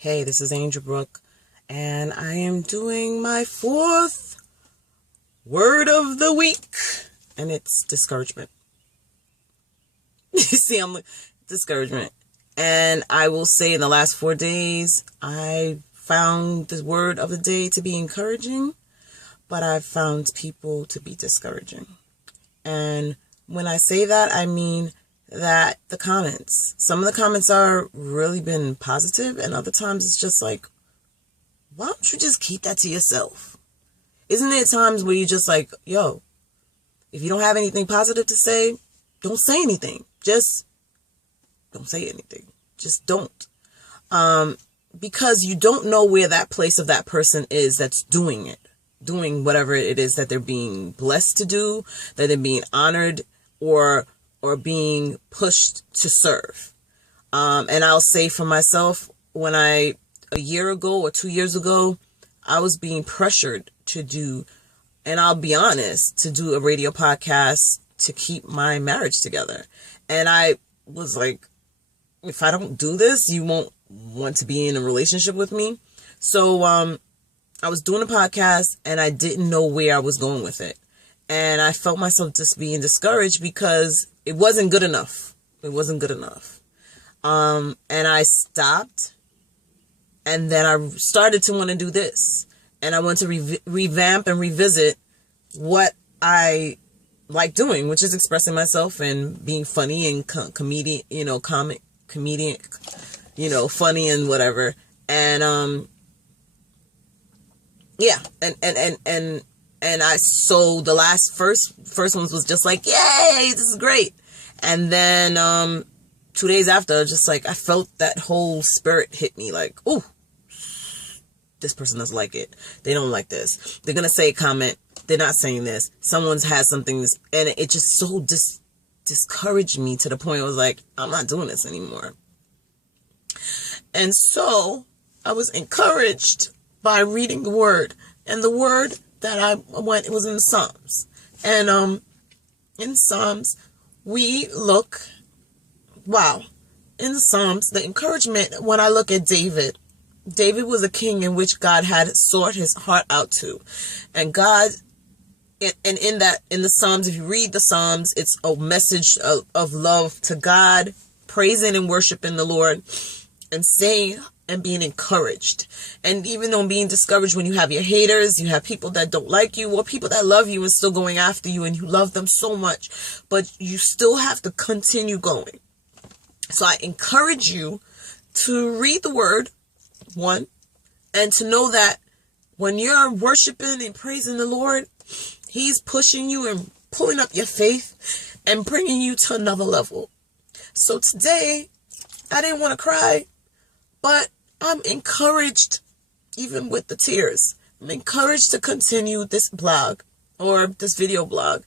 Hey, this is Angel Brook, and I am doing my 4th word of the week, and it's discouragement. You see, discouragement. And I will say in the last 4 days, I found the word of the day to be encouraging, but I've found people to be discouraging. And when I say that, I mean that some of the comments are really been positive, and other times it's just like, why don't you just keep that to yourself? Isn't there times where you just like, yo, if you don't have anything positive to say, don't say anything. Just don't say anything. Just don't. Because you don't know where that place of that person is that's doing whatever it is that they're being blessed to do, that they're being honored or being pushed to serve. And I'll say for myself, when a year ago or 2 years ago, I was being pressured to do, and I'll be honest, to do a radio podcast to keep my marriage together. And I was like, if I don't do this, you won't want to be in a relationship with me. So I was doing a podcast and I didn't know where I was going with it. And I felt myself just being discouraged because it wasn't good enough. It wasn't good enough. And I stopped. And then I started to want to do this. And I want to revamp and revisit what I like doing, which is expressing myself and being funny and comedian, funny and whatever. And yeah, and so the first ones was just like, yay, this is great. And then 2 days after, just like, I felt that whole spirit hit me like, ooh, this person doesn't like it. They don't like this. They're going to say a comment. They're not saying this. Someone's had something, and it just so discouraged me to the point I was like, I'm not doing this anymore. And so I was encouraged by reading the word, and the word that I went, it was in the Psalms. And in Psalms, in the Psalms, the encouragement, when I look at David was a king in which God had sought his heart out to. And God, and in the Psalms, if you read the Psalms, it's a message of love to God, praising and worshiping the Lord, and saying and being encouraged. And even though being discouraged when you have your haters, you have people that don't like you, or people that love you and still going after you, and you love them so much, but you still have to continue going. So I encourage you to read the word, one, and to know that when you're worshiping and praising the Lord, he's pushing you and pulling up your faith and bringing you to another level. So today, I didn't want to cry, but I'm encouraged, even with the tears. I'm encouraged to continue this blog, or this video blog,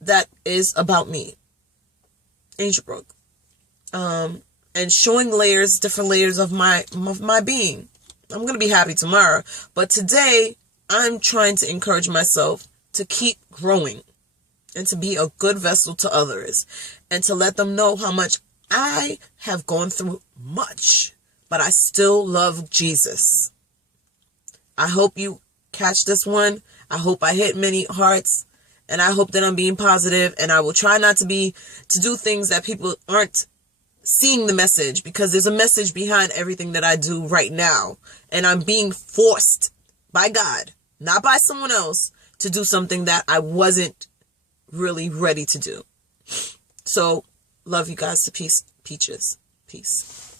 that is about me, Angel Brook, and showing different layers of my being. I'm going to be happy tomorrow, but today I'm trying to encourage myself to keep growing and to be a good vessel to others, and to let them know how much I have gone through much, but I still love Jesus. I hope you catch this one. I hope I hit many hearts, and I hope that I'm being positive, and I will try not to do things that people aren't seeing the message, because there's a message behind everything that I do right now, and I'm being forced by God, not by someone else, to do something that I wasn't really ready to do. So, love you guys to peace, peaches. Peace.